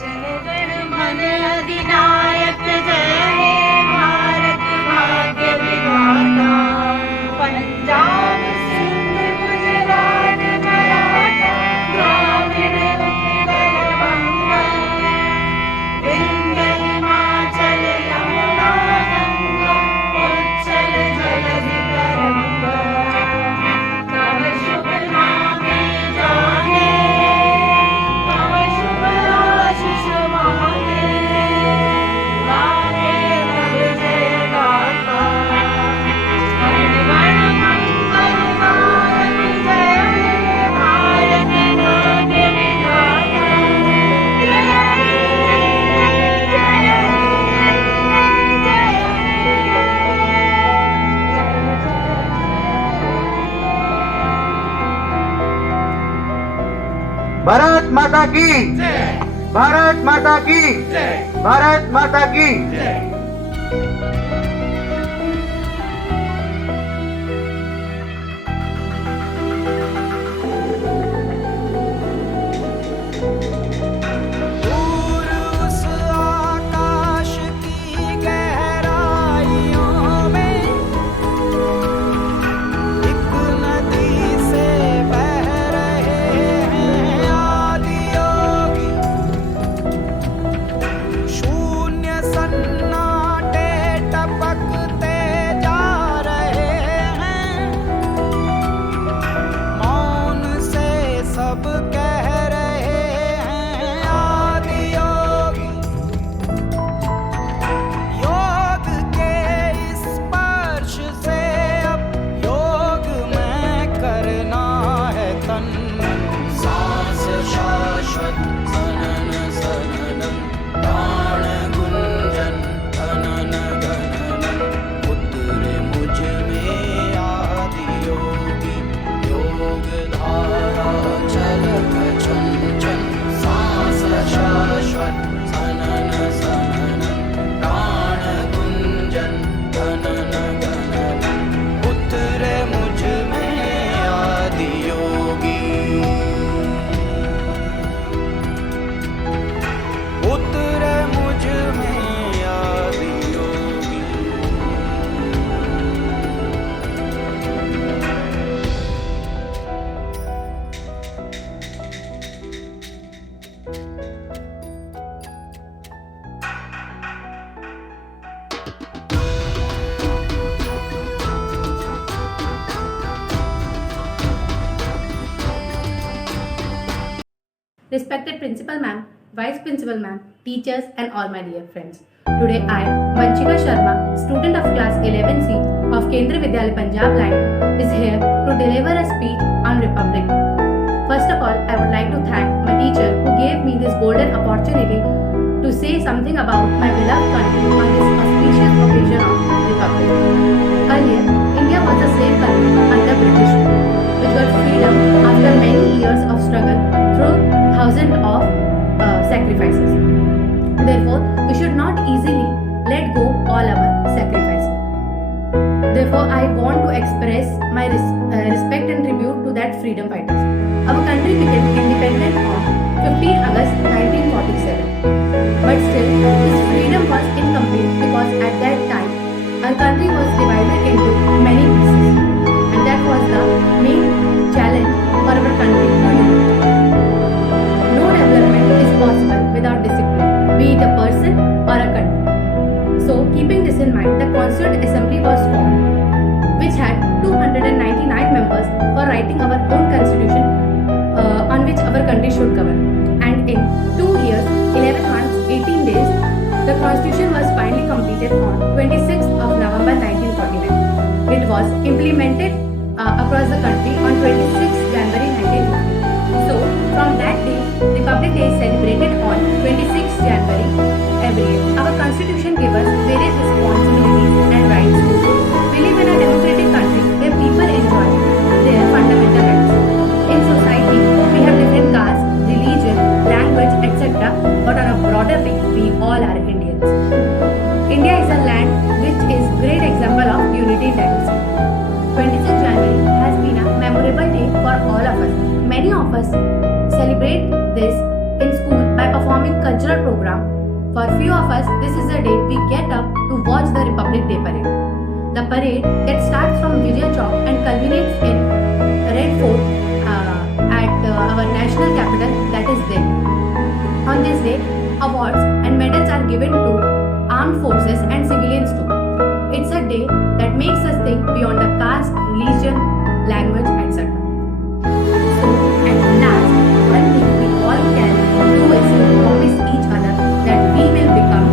जनगण मन अधिनायक जय हे भारत भाग्य विधाता। पंजाब सिंध गुजरात मराठा द्राविड़ उत्कल बंगा। विंध्य हिमाचल यमुना गंगा उच्चल जलधि तरंगा। तव शुभ नामे जाने तव शुभ आशीष मांगे। गाहे तव जय गाथा गण गण मंगल गायक जय हे भारत भाग्य विधाता। जय हे जय भारत माता की भारत माता की भारत माता की दूर उस आकाश की गहराइयों में एक नदी से बह रहे हैं आदि योगी। शून्य सन्नाटे टपकते जा रहे हैं। मौन से सब कह रहे हैं आदि योगी। योग के स्पर्श से अब योग में करना है तन मन। सांस शाश्वत सनन सननम प्राण गुंजन धनन गणनम। उतरे मुझ में आदि योगी योग धारा चलक चंचल। सांस शाश्वत सनन सननम प्राण गुंजन धनन गणनम। उतरे मुझ में आदि योगी उतरे मुझ में आदि योगी। Respected Principal Ma'am, Vice Principal Ma'am, teachers and all my dear friends. Today I, Vanchika Sharma, student of class 11C of Kendriya Vidyalaya Punjab line, is here to deliver a speech on Republic Day. First of all, I would like to thank my teacher who gave me this golden opportunity to say something about my beloved country on this auspicious occasion of Republic Day. Earlier, India was a slave country under British rule, which got freedom after many years of struggle through thousands of sacrifices. Therefore, we should not easily let go all our sacrifices. Therefore, I want to express my respect and tribute to that freedom fighters. Our country became independent on 15 August 1947. But still, this freedom was incomplete because at that time, our country was divided into many pieces. And that was the main challenge for our country to unite. No development is possible without discipline, be it a person or a country. So, keeping this in mind, the Constituent Assembly was formed, which had 299 members for writing our own constitution on which our country should govern. And in 2 years, 11 months, 18 days, the constitution was finally completed on 26th of November 1949. It was implemented across the country on 26th January 1950. So, from that day, Republic Day is celebrated on 26th January every year. Our constitution gives us various responsibilities and rights. We live in a democratic country where people enjoy their fundamental rights. In society, we have different castes, religion, language, etc. But on a broader way, we all are Indians. India is a land which is great example of unity in diversity. 26th January has been a memorable day for all of us. Many of us celebrate this in school by performing cultural program. For few of us, this is the day we get up to watch the Republic Day parade. The parade that starts from Vijay Chowk and culminates in Red Fort at our national capital, that is Delhi. On this day, awards and medals are given to armed forces and civilians too. It's a day that makes us think beyond the caste, religion, language, etc. So, at last, one thing we all can do is to promise each other that we will become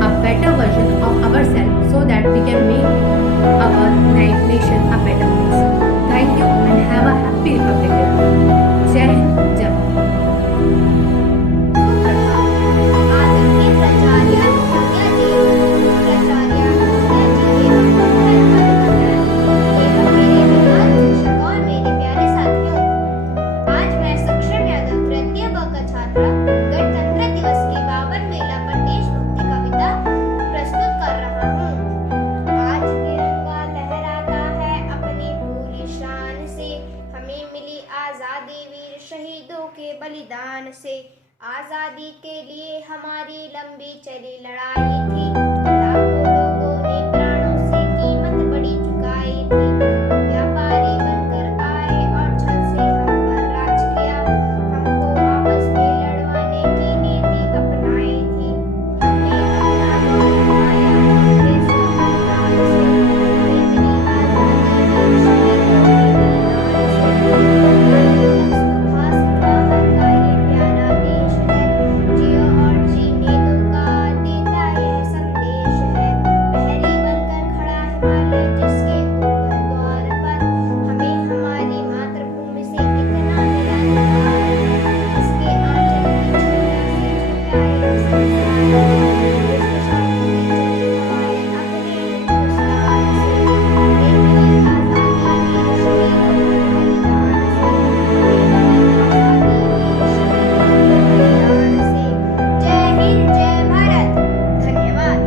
a better version of ourselves so that we can make our nation a better place. Thank you and have a happy Republic Day. Jai Hind, Jai Bharat. आदरणीय प्राचार्य संज्ञा जी, प्राचार्य एवं मेरे विद्वान शिक्षक और मेरे प्यारे साथियों, आज मैं सक्षम यादव तृतीय ब का छात्र गणतंत्र दिवस की 52 मेला पर देशभक्ति कविता प्रस्तुत कर रहा हूँ। आज तिरंगा लहराता है अपनी पूरी शान से, हमें मिली आजादी वीर शहीदों के बलिदान से। आजादी के लिए हमारी लंबी चली लड़ाई थी, लाखों लोगों ने प्राणों से कीमत बड़ी चुकाई थी। व्यापारी बनकर आए और छल से हम पर राज किया, हमको आपस में लड़वाने की नीति अपनाई थी। हमने अपना दौर पाया अपने संविधान से, हमें मिली आजादी वीर शहीदों के बलिदान से। सुभाष जवाहर का ये प्यारा देश है, जियो और जीने दो का देता यह संदेश है। पहरी बनकर खड़ा हिमालय जिसके ऊपर द्वार पर, हमें हमारी मातृभूमि से इतना मिला प्यार है, इसके आंचल की छाया से छुटाए संसार है। विश्व शांति की चली हवाएं अपने हिंदुस्तान से, हमें मिली आजादी वीर शहीदों के बलिदान से, हमें मिली आजादी वीर शहीदों के बलिदान से। जय हिंद, जय भारत। धन्यवाद।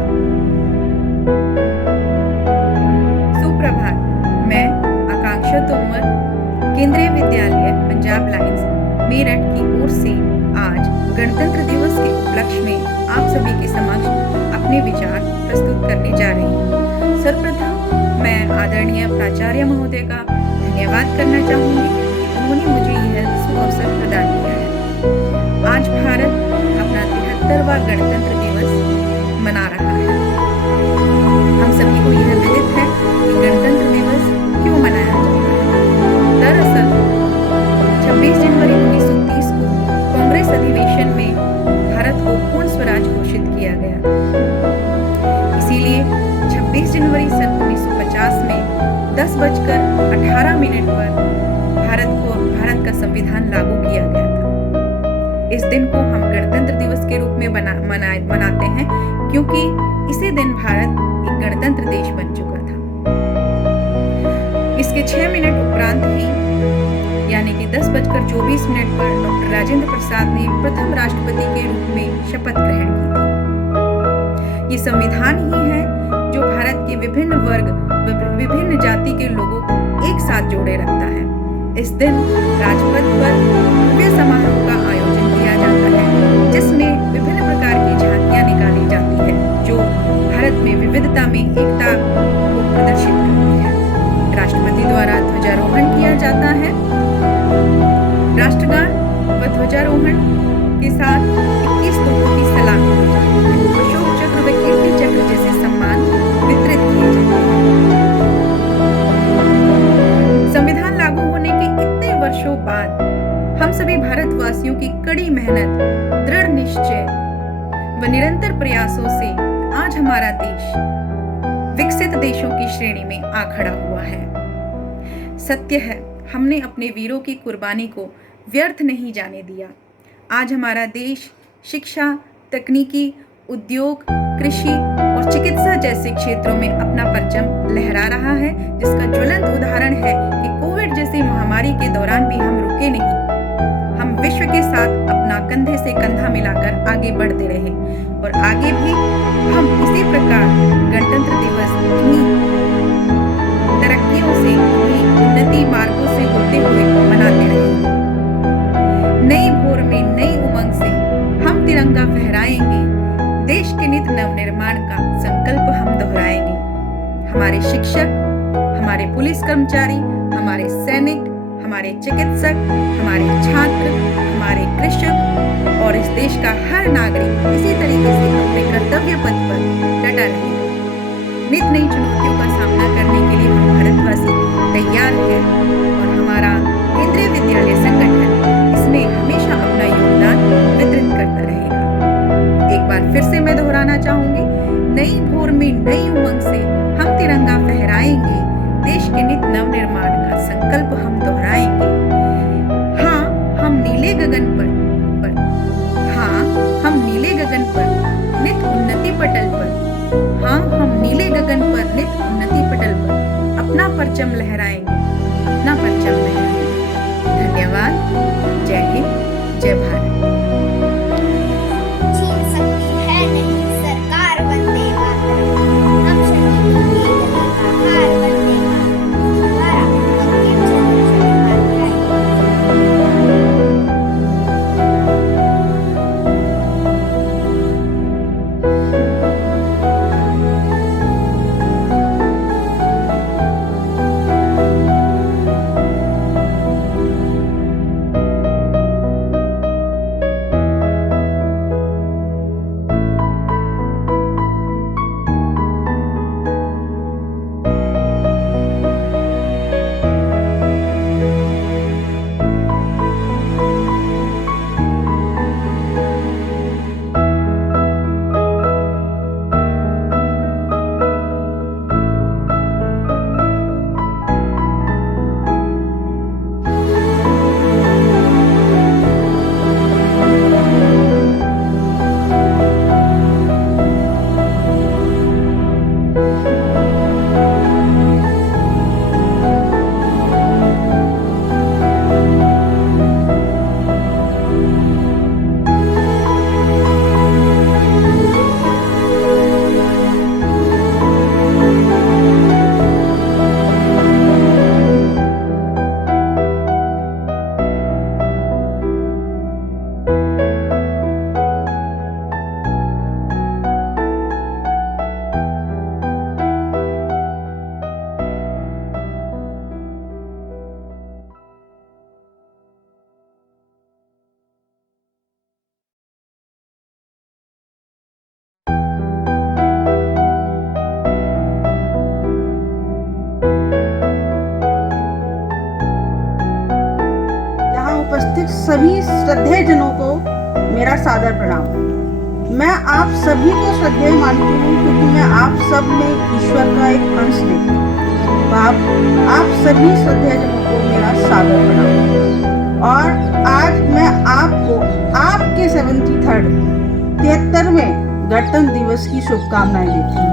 सुप्रभात। मैं आकांक्षा तोमर केंद्रीय विद्यालय पंजाब लाइन्स मेरठ की ओर से आज गणतंत्र दिवस के उपलक्ष्य में आप सभी के समक्ष अपने विचार प्रस्तुत करने जा रही हूँ। सर्वप्रथम मैं आदरणीय प्राचार्य महोदय का धन्यवाद करना चाहूँगी कि उन्होंने मुझे यह सुअवसर प्रदान किया है। आज भारत अपना 73वां गणतंत्र दिवस मना रहा है। हम सभी को यह विदित है कि गणतंत्र दिवस क्यों मनाया जाता है। दरअसल 26 जनवरी 1930 को कांग्रेस अधिवेशन में भारत को पूर्ण स्वराज घोषित किया गया। इसीलिए 26 जनवरी सन 1950 में 10:18 पर भारत का संविधान लागू किया गया था। इस दिन को हम गणतंत्र दिवस के रूप में मनाते हैं क्योंकि इसी दिन भारत एक गणतंत्र देश बन चुका था। इसके 6 मिनट उपरांत ही यानी कि 10:24 पर डॉक्टर राजेंद्र प्रसाद ने प्रथम राष्ट्रपति के रूप में शपथ ग्रहण की थी। ये संविधान ही है जो भारत के विभिन्न वर्ग, विभिन्न जाति के लोगों को एक साथ जोड़े रखता है। इस दिन राजपथ पर भव्य समारोह का आयोजन किया जाता है, जिसमें विभिन्न प्रकार की झांकियां निकाली जाती है, जो भारत में विविधता में एकता को प्रदर्शित करती है। राष्ट्रपति द्वारा ध्वजारोहण किया जाता है। राष्ट्रगान व ध्वजारोहण के साथ 21 तोपों की सलामी दी जाती है। अशोक चक्र व कीर्ति चक्र जैसे सम्मान वितरित किए जाते हैं। संविधान लागू होने के इतने वर्षों बाद हम सभी भारतवासियों की कड़ी मेहनत, दृढ़ निश्चय व निरंतर प्रयासों से आज हमारा देश विकसित देशों की श्रेणी में आ खड़ा हुआ है। सत्य है, हमने अपने वीरों की कुर्बानी को व्यर्थ नहीं जाने दिया। आज हमारा देश शिक्षा, तकनीकी, उद्योग, कृषि और चिकित्सा जैसे क्षेत्रों में अपना परचम लहरा रहा है, जिसका ज्वलंत उदाहरण है कि कोविड जैसी महामारी के दौरान भी हम रुके नहीं। हम विश्व के साथ अपना कंधे से कंधा मिलाकर आगे बढ़ते रहे और आगे भी हम इसी प्रकार गणतंत्र दिवस इन्हीं तरक्कियों से, इन्हीं उन्नति मार्गों से होते हुए मनाते रहेंगे। नई भोर में नई उमंग से हम तिरंगा फहराएंगे, देश के नित नवनिर्माण का संकल्प हम दोहराएंगे। हमारे शिक्षक, हमारे पुलिस कर्मचारी, हमारे सैनिक, हमारे चिकित्सक, हमारे छात्र, हमारे कृषक और इस देश का हर नागरिक इसी तरीके से अपने कर्तव्य पथ पर डटा रहेगा। नित नई चुनौतियों का सामना करने के लिए हम भारतवासी तैयार हैं और हमारा केंद्रीय विद्यालय संगठन इसमें हमेशा अपना योगदान वितरित करता रहेगा। एक बार फिर से मैं दोहराना चाहूंगी, नई भोर में नई उमंग से हम तिरंगा फहराएंगे, देश के नित नवनिर्माण का संकल्प हम दोहराएंगे। हाँ, हम नीले गगन पर नित उन्नति पटल पर, हाँ, हम नीले गगन पर नित उन्नति पटल पर अपना परचम लहराएंगे, अपना परचम लहराएंगे। धन्यवाद। जय हिंद, जय भारत। छीन सकती है नहीं सरकार वंदे मातरम, हम शहीदों की गली का हार वंदे मातरम। द्वारा बंकिम चंद्र चट्टोपाध्याय। उपस्थित सभी श्रद्धेयजनों को मेरा सादर प्रणाम। मैं आप सभी को श्रद्धेय मानती हूँ क्योंकि मैं आप सब में ईश्वर का एक अंश देखती हूँ। आप सभी श्रद्धेयजनों को मेरा सादर प्रणाम। और आज मैं आपको आपके 73वें गणतंत्र दिवस की शुभकामनाएं देती हूँ।